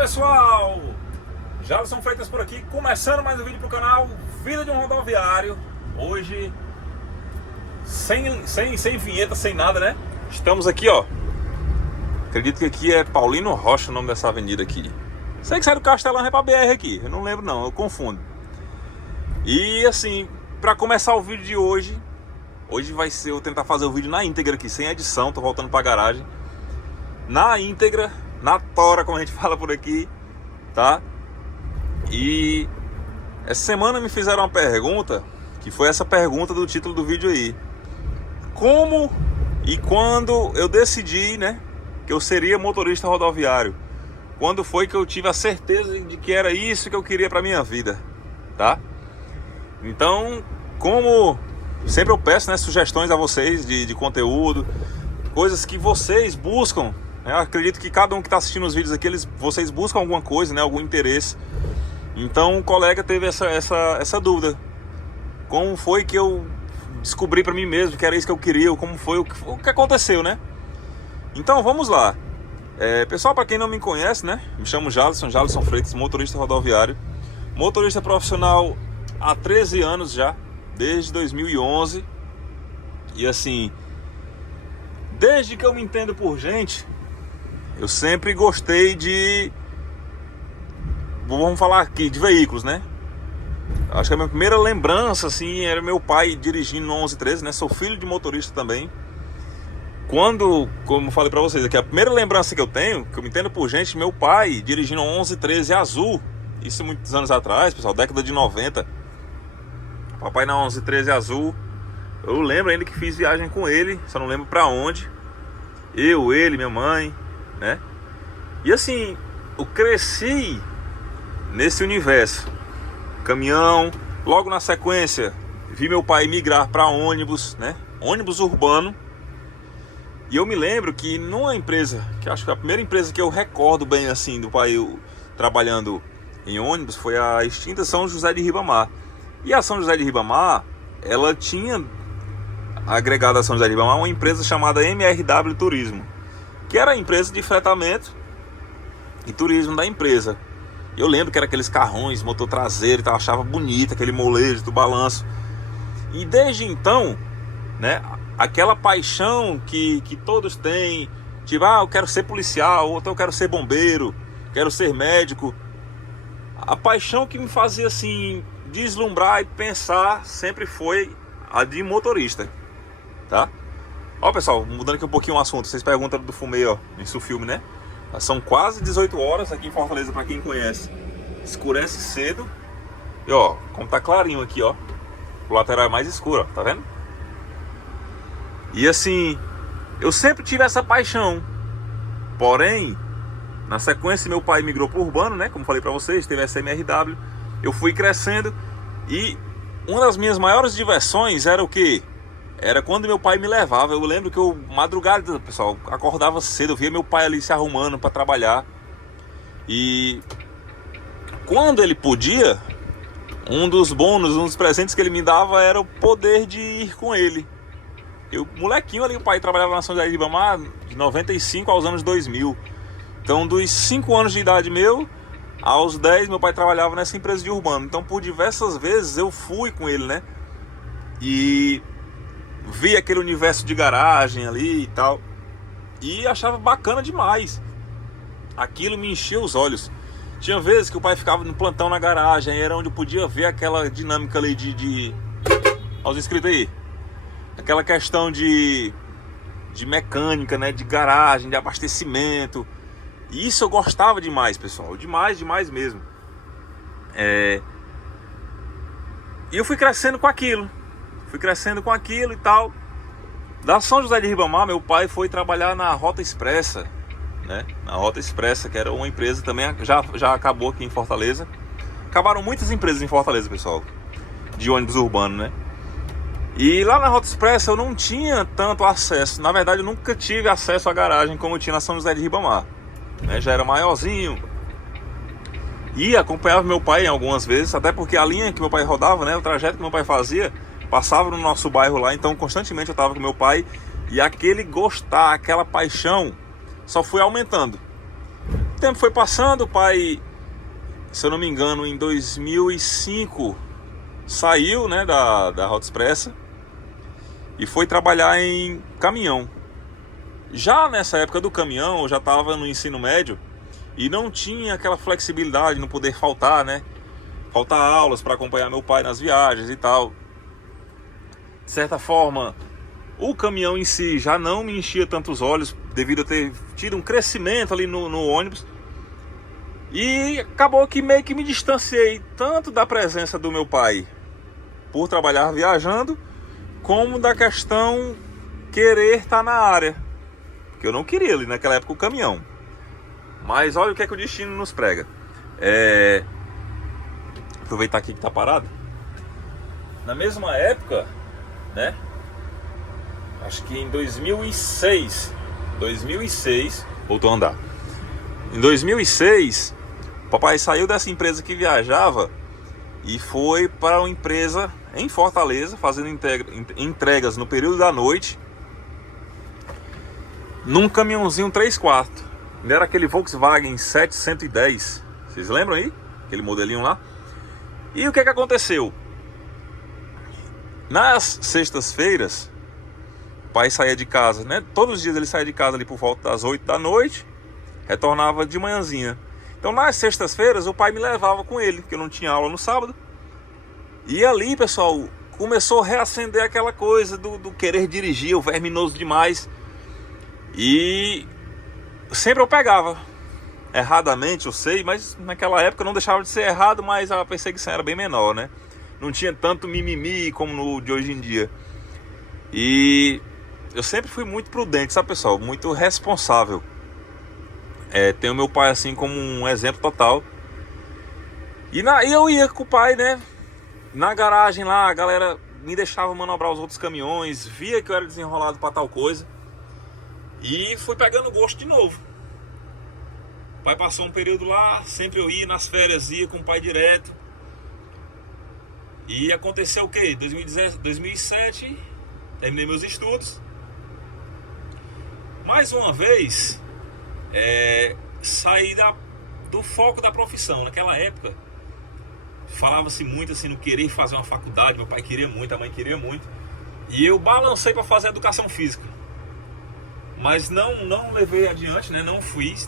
pessoal, Jalisson Freitas por aqui, começando mais um vídeo pro canal Vida de um Rodoviário. Hoje sem vinheta, sem nada, né? Estamos aqui, ó. Acredito que aqui é Paulino Rocha o nome dessa avenida aqui. Sei que sai do Castelão é pra BR aqui, eu não lembro não, eu confundo. E assim, pra começar o vídeo de hoje vai ser eu tentar fazer o vídeo na íntegra aqui, sem edição, tô voltando pra garagem. Na íntegra, na tora, como a gente fala por aqui, tá? E essa semana me fizeram uma pergunta, que foi essa pergunta do título do vídeo aí. Como e quando eu decidi, né, que eu seria motorista rodoviário? Quando foi que eu tive a certeza de que era isso que eu queria pra minha vida, tá? Então, como sempre eu peço, né, sugestões a vocês de conteúdo, coisas que vocês buscam. Eu acredito que cada um que está assistindo os vídeos aqui, vocês buscam alguma coisa, né, algum interesse. Então o colega teve essa dúvida. Como foi que eu descobri para mim mesmo que era isso que eu queria? Como foi o que aconteceu, né? Então vamos lá. Pessoal, para quem não me conhece, né, me chamo Jalisson Freitas, motorista rodoviário. Motorista profissional há 13 anos já, desde 2011. E assim, desde que eu me entendo por gente, eu sempre gostei vamos falar aqui, de veículos, né? Acho que a minha primeira lembrança, assim, era meu pai dirigindo no 1113, né? Sou filho de motorista também. Como eu falei pra vocês aqui, a primeira lembrança que eu tenho, que eu me entendo por gente, meu pai dirigindo 1113 azul. Isso muitos anos atrás, pessoal, década de 90. Papai na 1113 azul. Eu lembro ainda que fiz viagem com ele, só não lembro pra onde. Ele, minha mãe, né? E assim, eu cresci nesse universo. Caminhão, logo na sequência vi meu pai migrar para ônibus, né? Ônibus urbano. E eu me lembro que numa empresa, que acho que a primeira empresa que eu recordo bem assim do pai trabalhando em ônibus, foi a extinta São José de Ribamar. E a São José de Ribamar, ela tinha agregada a São José de Ribamar uma empresa chamada MRW Turismo, que era a empresa de fretamento e turismo da empresa. Eu lembro que era aqueles carrões, motor traseiro e tal, achava bonito aquele molejo do balanço. E desde então, né, aquela paixão que todos têm, tipo, eu quero ser policial, ou eu quero ser bombeiro, quero ser médico. A paixão que me fazia assim deslumbrar e pensar sempre foi a de motorista, tá? Ó, pessoal, mudando aqui um pouquinho o assunto, vocês perguntam do fumê, ó, isso o filme, né? São quase 18 horas aqui em Fortaleza, pra quem conhece. Escurece cedo. E ó, como tá clarinho aqui, ó, o lateral é mais escuro, ó, tá vendo? E assim, eu sempre tive essa paixão. Porém, na sequência meu pai migrou pro urbano, né? Como falei pra vocês, teve essa MRW. Eu fui crescendo e uma das minhas maiores diversões era o quê? Era quando meu pai me levava. Eu lembro que eu, madrugada, pessoal, acordava cedo, eu via meu pai ali se arrumando para trabalhar. E quando ele podia, um dos bônus, um dos presentes que ele me dava era o poder de ir com ele. Eu, molequinho ali, o pai trabalhava na São José de Ribamar de 95 aos anos 2000. Então, dos 5 anos de idade meu aos 10, meu pai trabalhava nessa empresa de urbano. Então, por diversas vezes eu fui com ele, né? E vi aquele universo de garagem ali e tal, e achava bacana demais. Aquilo me encheu os olhos. Tinha vezes que o pai ficava no plantão na garagem, era onde eu podia ver aquela dinâmica ali olha os inscritos aí, aquela questão de mecânica, né, de garagem, de abastecimento. E isso eu gostava demais, pessoal, demais mesmo. E eu fui crescendo com aquilo. E tal. Da São José de Ribamar, meu pai foi trabalhar na Rota Expressa, né? Na Rota Expressa, que era uma empresa também, já acabou aqui em Fortaleza. Acabaram muitas empresas em Fortaleza, pessoal, de ônibus urbano, né? E lá na Rota Expressa eu não tinha tanto acesso. Na verdade, eu nunca tive acesso à garagem como eu tinha na São José de Ribamar, né? Já era maiorzinho. E acompanhava meu pai em algumas vezes, até porque a linha que meu pai rodava, né? O trajeto que meu pai fazia passava no nosso bairro lá, então constantemente eu estava com meu pai. E aquele gostar, aquela paixão só foi aumentando. tempo foi passando, o pai, se eu não me engano, em 2005 saiu, né, da Rota Expressa e foi trabalhar em caminhão. Já nessa época do caminhão, eu já estava no ensino médio e não tinha aquela flexibilidade, não poder faltar, né? Faltar aulas para acompanhar meu pai nas viagens e tal. De certa forma, o caminhão em si já não me enchia tantos olhos, devido a ter tido um crescimento ali no ônibus. E acabou que meio que me distanciei tanto da presença do meu pai por trabalhar viajando, como da questão querer estar na área, porque eu não queria ali naquela época o caminhão. Mas olha o que é que o destino nos prega. Aproveitar aqui que tá parado. Na mesma época, né? Acho que em 2006 voltou a andar. Em 2006, o papai saiu dessa empresa que viajava e foi para uma empresa em Fortaleza, fazendo entregas no período da noite, num caminhãozinho 3/4. Era aquele Volkswagen 710. Vocês lembram aí? Aquele modelinho lá. E o que aconteceu? Nas sextas-feiras, o pai saía de casa, né? Todos os dias ele saía de casa ali por volta das 8 da noite, retornava de manhãzinha. Então nas sextas-feiras o pai me levava com ele, porque eu não tinha aula no sábado. E ali, pessoal, começou a reacender aquela coisa do querer dirigir, o verminoso demais. E sempre eu pegava. Erradamente, eu sei, mas naquela época não deixava de ser errado, mas a perseguição era bem menor, né? Não tinha tanto mimimi como no de hoje em dia. E eu sempre fui muito prudente, sabe, pessoal? Muito responsável. Tenho meu pai assim como um exemplo total. E eu ia com o pai, né? Na garagem lá, a galera me deixava manobrar os outros caminhões, via que eu era desenrolado para tal coisa. E fui pegando gosto de novo. O pai passou um período lá, sempre eu ia nas férias, ia com o pai direto. E aconteceu o quê? 2007, terminei meus estudos. Mais uma vez, saí do foco da profissão. Naquela época, falava-se muito assim no querer fazer uma faculdade. Meu pai queria muito, a mãe queria muito. E eu balancei para fazer educação física. Mas não levei adiante, né? Não fiz.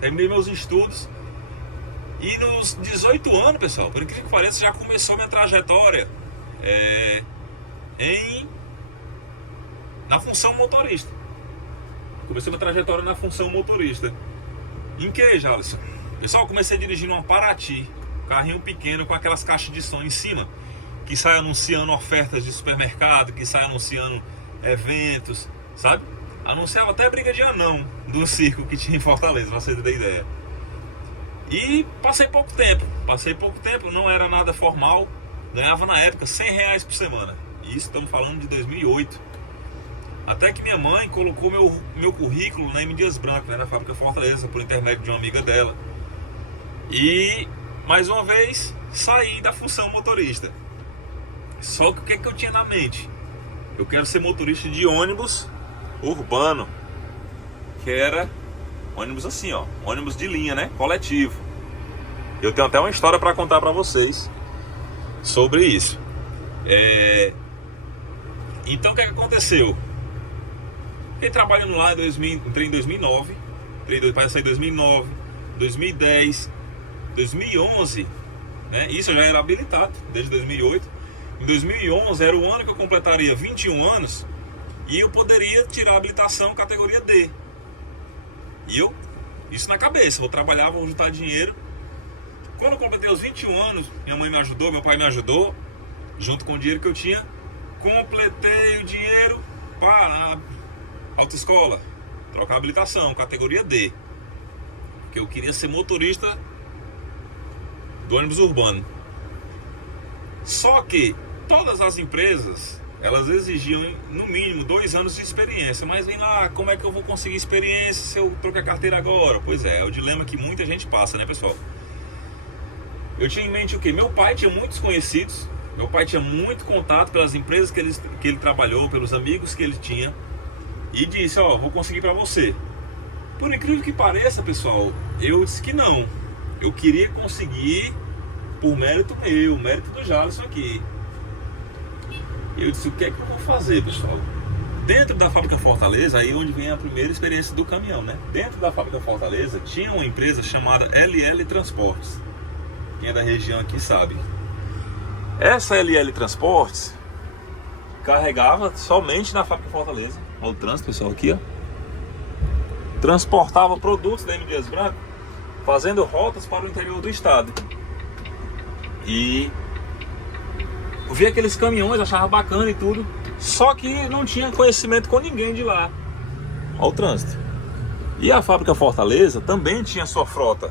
Terminei meus estudos. E nos 18 anos, pessoal, por incrível que pareça, já começou minha trajetória na função motorista. Comecei minha trajetória na função motorista. Em que, Jalisson? Pessoal, comecei a dirigir numa Paraty, carrinho pequeno com aquelas caixas de som em cima, que sai anunciando ofertas de supermercado, que sai anunciando eventos, sabe? Anunciava até briga de anão do circo que tinha em Fortaleza, pra vocês terem ideia. E passei pouco tempo, não era nada formal, ganhava na época R$100 por semana. Isso estamos falando de 2008. Até que minha mãe colocou meu currículo na M. Dias Branco, né, na fábrica Fortaleza, por intermédio de uma amiga dela. E, mais uma vez, saí da função motorista. Só que o que eu tinha na mente? Eu quero ser motorista de ônibus urbano, que era ônibus assim, ó, ônibus de linha, né, coletivo. Eu tenho até uma história para contar para vocês sobre isso. Então o que aconteceu? Fiquei trabalhando lá entrei em 2009, para sair em 2009, 2010, 2011, né? Isso eu já era habilitado desde 2008. Em 2011 era o ano que eu completaria 21 anos e eu poderia tirar a habilitação categoria D. E eu, isso na cabeça, vou trabalhar, vou juntar dinheiro. Quando eu completei os 21 anos, minha mãe me ajudou, meu pai me ajudou, junto com o dinheiro que eu tinha, completei o dinheiro para a autoescola, trocar a habilitação, categoria D. Porque eu queria ser motorista do ônibus urbano. Só que todas as empresas, elas exigiam no mínimo 2 anos de experiência. Mas vem lá, como é que eu vou conseguir experiência se eu trocar a carteira agora? Pois é o dilema que muita gente passa, né, pessoal? Eu tinha em mente o quê? Meu pai tinha muitos conhecidos, meu pai tinha muito contato pelas empresas que ele trabalhou, pelos amigos que ele tinha. E disse, ó, vou conseguir pra você. Por incrível que pareça, pessoal, eu disse que não. Eu queria conseguir por mérito meu, mérito do Jalisson aqui. Eu disse, o que é que eu vou fazer, pessoal? Dentro da fábrica Fortaleza, aí onde vem a primeira experiência do caminhão, né? Dentro da fábrica Fortaleza tinha uma empresa chamada LL Transportes. Quem é da região aqui sabe. Essa LL Transportes carregava somente na fábrica Fortaleza. Olha o trânsito, pessoal, aqui, ó. Transportava produtos da M. Dias Branco, fazendo rotas para o interior do estado. E eu vi aqueles caminhões, achava bacana e tudo, só que não tinha conhecimento com ninguém de lá. Olha o trânsito. E a fábrica Fortaleza também tinha sua frota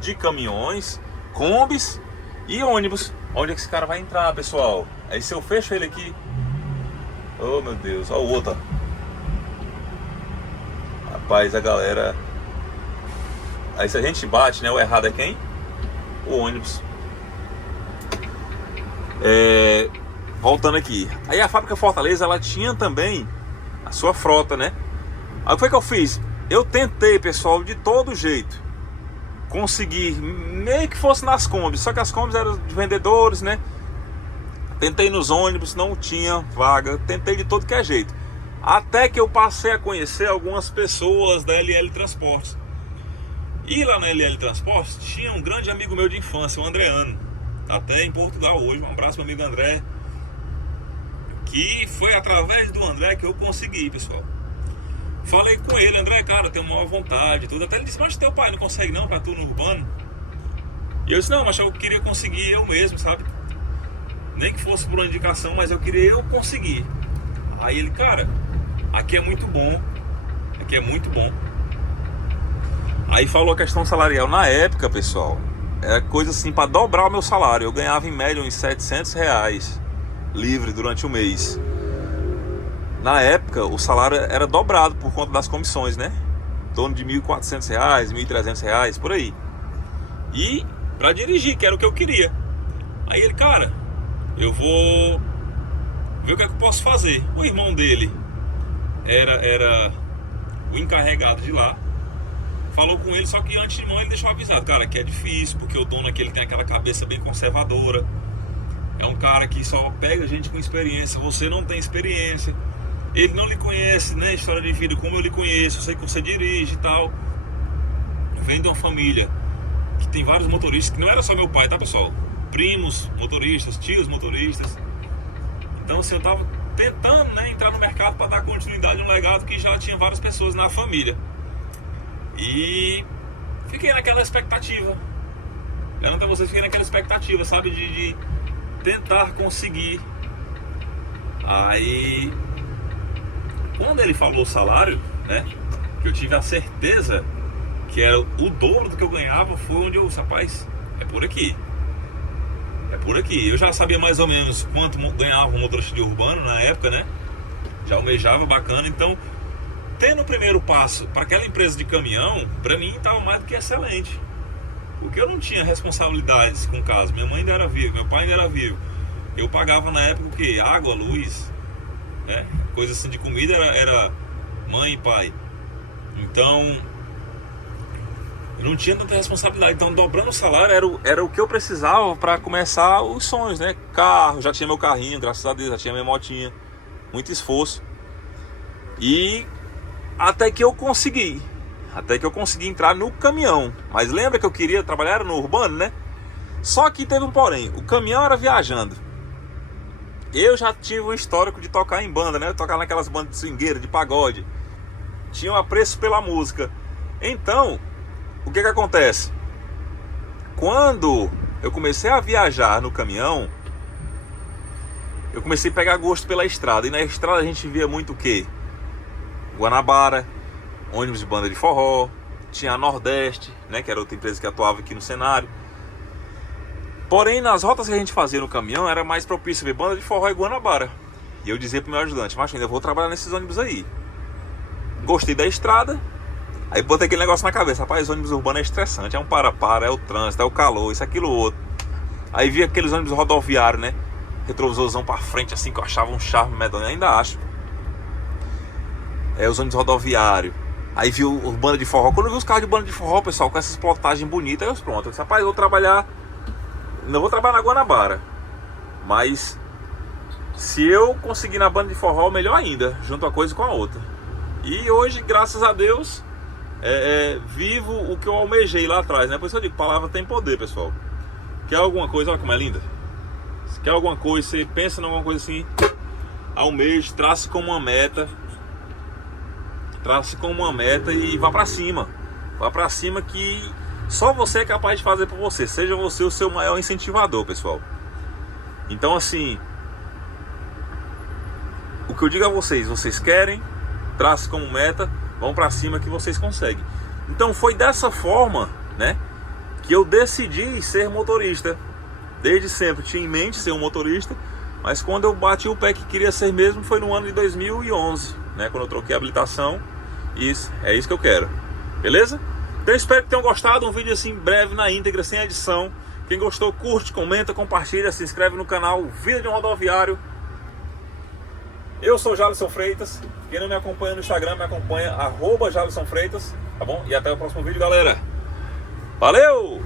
de caminhões, combis e ônibus. Onde é que esse cara vai entrar, pessoal? Aí se eu fecho ele aqui, oh meu Deus, olha o outro. Rapaz, a galera... Aí se a gente bate, né, o errado é quem? O ônibus. Voltando aqui. Aí a fábrica Fortaleza, ela tinha também a sua frota, né? Aí o que foi que eu fiz? Eu tentei, pessoal, de todo jeito conseguir, meio que fosse nas combis, só que as combis eram de vendedores, né? Tentei nos ônibus, não tinha vaga. Tentei de todo que é jeito. Até que eu passei a conhecer algumas pessoas da LL Transportes. E lá na LL Transportes tinha um grande amigo meu de infância, o Andreano. Tá até em Portugal hoje. Um abraço, meu amigo André. Que foi através do André que eu consegui, pessoal. Falei com ele, André, cara, eu tenho maior vontade, tudo. Até ele disse, mas teu pai não consegue não pra tu no urbano? E eu disse, não, mas eu queria conseguir eu mesmo, sabe? Nem que fosse por uma indicação, mas eu queria eu conseguir. Aí ele, cara, aqui é muito bom. Aqui é muito bom. Aí falou a questão salarial. Na época, pessoal, era coisa assim para dobrar o meu salário. Eu ganhava em média uns R$700 livre durante o mês. Na época, o salário era dobrado por conta das comissões, né? Em torno de R$1.400, R$1.300, por aí. E para dirigir, que era o que eu queria. Aí ele, cara, eu vou ver o que é que eu posso fazer. O irmão dele era o encarregado de lá. Falou com ele, só que antes de mão ele deixou avisado, cara, que é difícil, porque o dono aqui ele tem aquela cabeça bem conservadora. É um cara que só pega gente com experiência, você não tem experiência. Ele não lhe conhece, né, história de vida como eu lhe conheço, eu sei que você dirige e tal. Vem de uma família que tem vários motoristas, que não era só meu pai, tá, pessoal? Primos motoristas, tios motoristas. Então assim, eu tava tentando, né, entrar no mercado para dar continuidade a um legado que já tinha várias pessoas na família. E fiquei naquela expectativa. Garanto a vocês, fiquei naquela expectativa, sabe, de tentar conseguir. Aí quando ele falou o salário, né, que eu tive a certeza que era o dobro do que eu ganhava, foi onde eu disse, rapaz, é por aqui. É por aqui. Eu já sabia mais ou menos quanto ganhava um motorista de urbano na época, né? Já almejava, bacana. Então, tendo o primeiro passo para aquela empresa de caminhão, para mim estava mais do que excelente. Porque eu não tinha responsabilidades com o caso. Minha mãe ainda era viva, meu pai ainda era vivo. Eu pagava na época o quê? Água, luz, né? Coisa assim de comida era mãe e pai. Então eu não tinha tanta responsabilidade. Então dobrando o salário era o que eu precisava para começar os sonhos, né? Carro, já tinha meu carrinho, graças a Deus, já tinha minha motinha. Muito esforço. E até que eu consegui entrar no caminhão. Mas lembra que eu queria trabalhar no urbano, né? Só que teve um porém, o caminhão era viajando. Eu já tive um histórico de tocar em banda, né? Eu tocava naquelas bandas de swingueira, de pagode. Tinha um apreço pela música. Então, o que acontece? Quando eu comecei a viajar no caminhão, eu comecei a pegar gosto pela estrada. E na estrada a gente via muito o quê? Guanabara, ônibus de banda de forró. Tinha a Nordeste, né? Que era outra empresa que atuava aqui no cenário. Porém, nas rotas que a gente fazia no caminhão, era mais propício ver banda de forró e Guanabara. E eu dizia pro meu ajudante, mas ainda vou trabalhar nesses ônibus aí. Gostei da estrada. Aí botei aquele negócio na cabeça, rapaz, ônibus urbano é estressante. É um para-para, é o trânsito, é o calor, isso, aquilo, outro. Aí vi aqueles ônibus rodoviários, né? Retrovisorzão pra frente, assim, que eu achava um charme medonho. Ainda acho. Os ônibus rodoviários. Aí viu os bandas de forró. Quando eu vi os carros de banda de forró, pessoal, com essas plotagens bonitas, aí eu pronto. Eu disse, rapaz, eu vou trabalhar. Não vou trabalhar na Guanabara, mas se eu conseguir na banda de forró, melhor ainda, junto uma coisa com a outra. E hoje, graças a Deus, vivo o que eu almejei lá atrás, né? Por isso eu digo, palavra tem poder, pessoal. Quer alguma coisa, olha como é linda. Se quer alguma coisa, você pensa em alguma coisa assim, almeje, trace como uma meta. Trace como uma meta e vá pra cima. Vá pra cima que só você é capaz de fazer por você. Seja você o seu maior incentivador, pessoal. Então assim, o que eu digo a vocês, vocês querem, trace como meta, vão pra cima que vocês conseguem. Então foi dessa forma, né, que eu decidi ser motorista. Desde sempre tinha em mente ser um motorista, mas quando eu bati o pé que queria ser mesmo foi no ano de 2011, né, quando eu troquei a habilitação. Isso, é isso que eu quero. Beleza? Então eu espero que tenham gostado. Um vídeo assim breve na íntegra, sem edição. Quem gostou, curte, comenta, compartilha, se inscreve no canal Vida de um Rodoviário. Eu sou Jalisson Freitas. Quem não me acompanha no Instagram, me acompanha @JalisonFreitas, tá bom? E até o próximo vídeo, galera. Valeu!